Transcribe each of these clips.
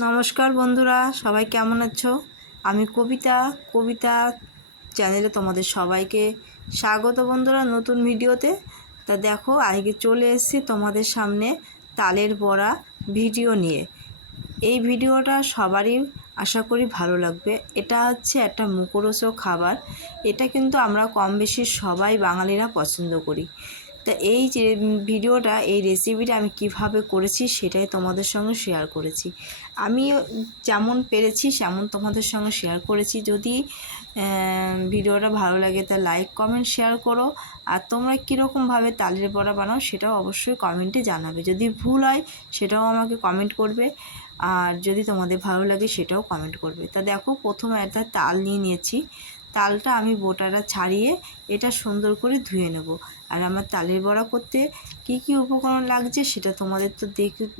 নমস্কার বন্ধুরা, সবাই কেমন আছো? আমি কবিতা চ্যানেলে তোমাদের সবাইকে স্বাগত বন্ধুরা নতুন ভিডিওতে। তা দেখো, আজকে চলে এসেছি তোমাদের সামনে তালের বড়া ভিডিও নিয়ে। এই ভিডিওটা সবারই আশা করি ভালো লাগবে। এটা হচ্ছে একটা মুখরোচক খাবার। এটা কিন্তু আমরা কম বেশি সবাই বাঙালিরা পছন্দ করি। তা এই যে ভিডিওটা, এই রেসিপিটা আমি কিভাবে করেছি সেটাই তোমাদের সঙ্গে শেয়ার করেছি। আমি যেমন পেরেছি তেমন তোমাদের সঙ্গে শেয়ার করেছি। যদি ভিডিওটা ভালো লাগে তা লাইক কমেন্ট শেয়ার করো। আর তোমরা কীরকমভাবে তালের বড়া বানাও সেটাও অবশ্যই কমেন্টে জানাবে। যদি ভুল হয় সেটাও আমাকে কমেন্ট করবে, আর যদি তোমাদের ভালো লাগে সেটাও কমেন্ট করবে। তা দেখো, প্রথমে একটা তাল নিয়েছি। তালটা আমি বোটাটা ছাড়িয়ে এটা সুন্দর করে ধুয়ে নেব। আর আমার তালের বড়া করতে কি কি উপকরণ লাগছে সেটা তোমাদের তো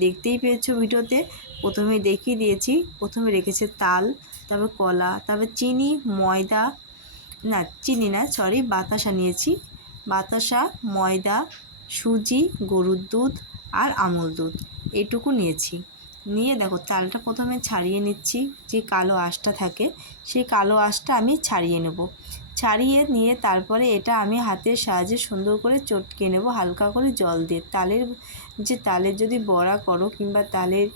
দেখতেই পেয়েছো ভিডিওতে। প্রথমে দেখিয়ে দিয়েছি। প্রথমে রেখেছে তাল, তারপর কলা, তারপর চিনি, ময়দা, না চিনি না সরি বাতাসা নিয়েছি। বাতাসা, ময়দা, সুজি, গরুর দুধ আর আমুল দুধ এইটুকু নিয়েছি। নিয়ে দেখো, তালটা প্রথমে ছাড়িয়ে নিচ্ছি। যে কালো আঁশটা থাকে সেই কালো আঁশটা আমি ছাড়িয়ে নেব। ছাড়িয়ে নিয়ে তারপরে এটা আমি হাতের সাহায্যে সুন্দর করে চটকে নেব, হালকা করে জল দিয়ে। তালের যদি বড়া করো কিংবা তালের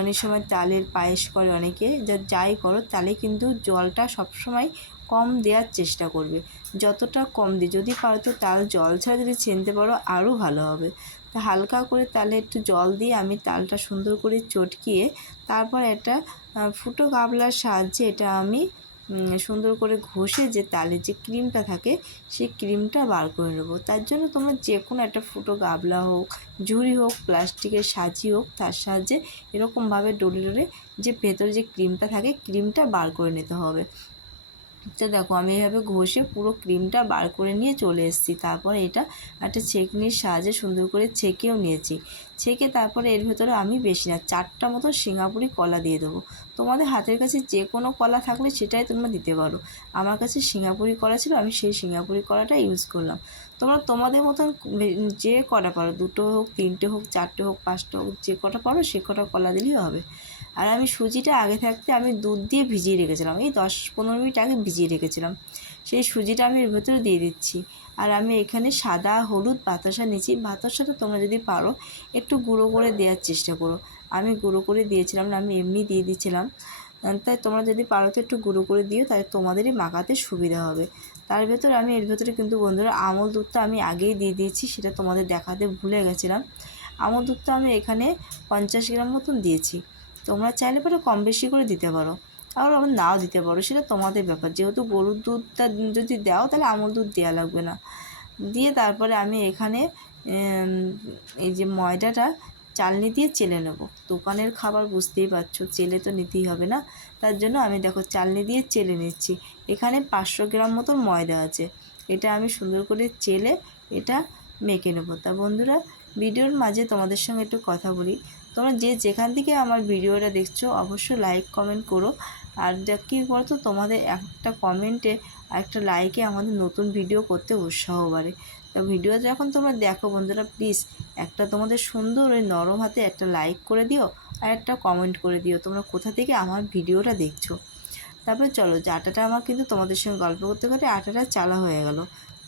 অনেক সময় তালের পায়েস করে অনেকে, যাই করো তালে কিন্তু জলটা সবসময় কম দেওয়ার চেষ্টা করবে। যতটা কম দিয়ে যদি পারো তো তাল জল ছাড়া যদি ছেনতে পারো আরও ভালো হবে। তা হালকা করে তালে একটু জল দিয়ে আমি তালটা সুন্দর করে চটকিয়ে তারপর একটা ফুটো গামলার সাহায্যে এটা আমি সুন্দর করে ঘষে যে তালের যে ক্রিমটা থাকে সেই ক্রিমটা বার করে নেবো। তার জন্য তোমরা যে কোনো একটা ফুটো গামলা হোক, ঝুড়ি হোক, প্লাস্টিকের সাজি হোক, তার সাহায্যে এরকমভাবে ডলে ডলে যে ভেতরে যে ক্রিমটা থাকে ক্রিমটা বার করে নিতে হবে। তো দেখো, আমি এভাবে ঘষে পুরো ক্রিমটা বার করে নিয়ে চলে এসেছি। তারপরে এটা একটা ছেঁকনির সাহায্যে সুন্দর করে ছেঁকেও নিয়েছি। ছেঁকে তারপরে এর ভেতরে আমি বেশি না 4টা মতো সিঙ্গাপুরি কলা দিয়ে দেবো। তোমাদের হাতের কাছে যে কোনো কলা থাকলে সেটাই তোমরা দিতে পারো। আমার কাছে সিঙ্গাপুরি কলা ছিল, আমি সেই সিঙ্গাপুরি কলাটা ইউজ করলাম। তোমরা তোমাদের মতন যে কটা পারো, 2টো হোক, 3টে হোক, 4টে হোক, 5টা হোক, যে কটা পারো সে কটা কলা দিলেই হবে। আর আমি সুজিটা আগে থাকতে আমি দুধ দিয়ে ভিজিয়ে রেখেছিলাম, এই 10-15 মিনিট আগে ভিজিয়ে রেখেছিলাম। সেই সুজিটা আমি এর ভেতরে দিয়ে দিচ্ছি। আর আমি এখানে সাদা হলুদ বাতাসা নিয়েছি। বাতাসাটা তোমরা যদি পারো একটু গুঁড়ো করে দেওয়ার চেষ্টা করো। আমি গুঁড়ো করে দিয়েছিলাম না, আমি এমনি দিয়ে দিয়েছিলাম। তাই তোমরা যদি পারো তো একটু গুঁড়ো করে দিও, তাহলে তোমাদেরই মাখাতে সুবিধা হবে। তার ভেতরে আমি এর ভেতরে কিন্তু বন্ধুরা আমল দুধটা আমি আগেই দিয়ে দিয়েছি, সেটা তোমাদের দেখাতে ভুলে গেছিলাম। আমল দুধটা আমি এখানে 50 গ্রাম মতন দিয়েছি। তোমরা চাইলে পরে কম বেশি করে দিতে পারো, আবার নাও দিতে পারো, সেটা তোমাদের ব্যাপার। যেহেতু গরুর দুধটা যদি দাও তাহলে আমল দুধ দেওয়া লাগবে না। দিয়ে তারপরে আমি এখানে এই যে ময়দাটা চালনি দিয়ে চেলে নেব। দোকানের খাবার বুঝতেই পারছো, চেলে তো নিতেই হবে না। তার জন্য আমি দেখো চালনি দিয়ে চেলে নিচ্ছি। এখানে 500 গ্রাম মতন ময়দা আছে। এটা আমি সুন্দর করে চেলে এটা মেখে নেব। তা বন্ধুরা, ভিডিওর মাঝে তোমাদের সঙ্গে একটু কথা বলি। তোমরা যে যেখান থেকে আমার ভিডিওটা দেখছো অবশ্যই লাইক কমেন্ট করো। আর কী বলতো, তোমাদের একটা কমেন্টে আর একটা লাইকে আমাদের নতুন ভিডিও করতে উৎসাহ বাড়ে। তা ভিডিও যখন তোমরা দেখো বন্ধুরা, প্লিজ একটা তোমাদের সুন্দর ওই নরম হাতে একটা লাইক করে দিও আর একটা কমেন্ট করে দিও তোমরা কোথা থেকে আমার ভিডিওটা দেখছো। তারপরে চলো, যে আটাটা আমার কিন্তু তোমাদের সঙ্গে গল্প করতে করতে আটাটা চালা হয়ে গেল।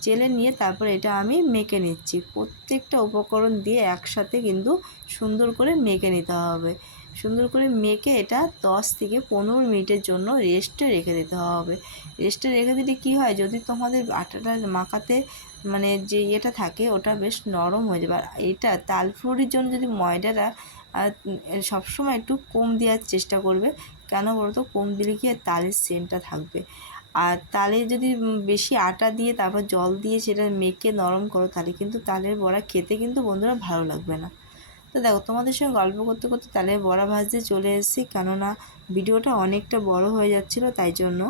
চেলে নিয়ে তারপর এটা আমি মেখে নিচ্ছি। প্রত্যেকটা উপকরণ দিয়ে একসাথে কিন্তু সুন্দর করে মেখে নিতে হবে। সুন্দর করে মেখে এটা 10 থেকে 15 মিনিটের জন্য রেস্টে রেখে দিতে হবে। রেস্টে রেখে দিলে কী হয়, যদি তোমাদের আটাটা মাখাতে মানে যে ইয়েটা থাকে ওটা বেশ নরম হয়ে যাবে। আর এটা তালফুড়ির জন্য যদি ময়দাটা সবসময় একটু কম দেওয়ার চেষ্টা করবে। কেন বলো তো, কম দিলে কি তালের সেন্টটা থাকবে। আর তালে যদি বেশি আটা দিয়ে তারপর জল দিয়ে সেটা মেখে নরম করো তাহলে কিন্তু তালের বড়া খেতে কিন্তু বন্ধুরা ভালো লাগবে না। তো দেখো, তোমাদের সঙ্গে গল্প করতে করতে তালের বড়া ভাজতে চলে এসেছি, কেননা ভিডিওটা অনেকটা বড় হয়ে যাচ্ছিলো তাই জন্য।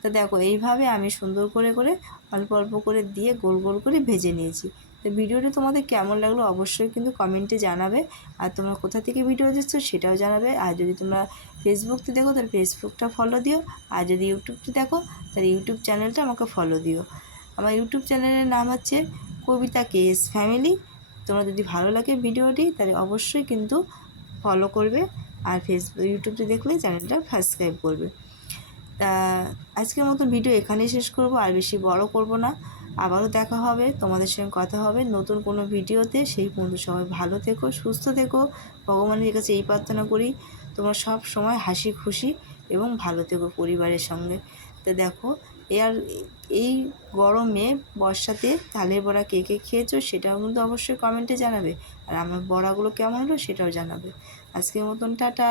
তো দেখো, এইভাবে আমি সুন্দর করে করে অল্প অল্প করে দিয়ে গোল গোল করে ভেজে নিয়েছি। তো ভিডিওটা তোমাদের কেমন লাগলো অবশ্যই কিন্তু কমেন্টে জানাবে। আর তোমরা কোথা থেকে ভিডিও দেখছো সেটাও জানাবে। আর যদি তোমরা ফেসবুকতে দেখো তাহলে ফেসবুকটা ফলো দিও। আর যদি ইউটিউবতে দেখো তাহলে ইউটিউব চ্যানেলটা আমাকে ফলো দিও। আমার ইউটিউব চ্যানেলের নাম হচ্ছে কবিতা কেএস ফ্যামিলি। তোমরা যদি ভালো লাগে ভিডিওটি তাহলে অবশ্যই কিন্তু ফলো করবে। আর ফেসবুক ইউটিউবে দেখলে চ্যানেলটা সাবস্ক্রাইব করবে। তা আজকের মতন ভিডিও এখানেই শেষ করব, আর বেশি বড় করব না। আবারও দেখা হবে, তোমাদের সঙ্গে কথা হবে নতুন কোনো ভিডিওতে। সেই পর্যন্ত সবাই ভালো থেকো, সুস্থ থেকো। ভগবানের কাছে এই প্রার্থনা করি তোমরা সব সময় হাসি খুশি এবং ভালো থেকো পরিবারের সঙ্গে। তো দেখো এই গরমে বর্ষাতে তালের বড়া কে কে খেয়েছো সেটাও কিন্তু অবশ্যই কমেন্টে জানাবে। আর আমার বড়াগুলো কেমন হলো সেটাও জানাবে। আজকের মতন টাটা।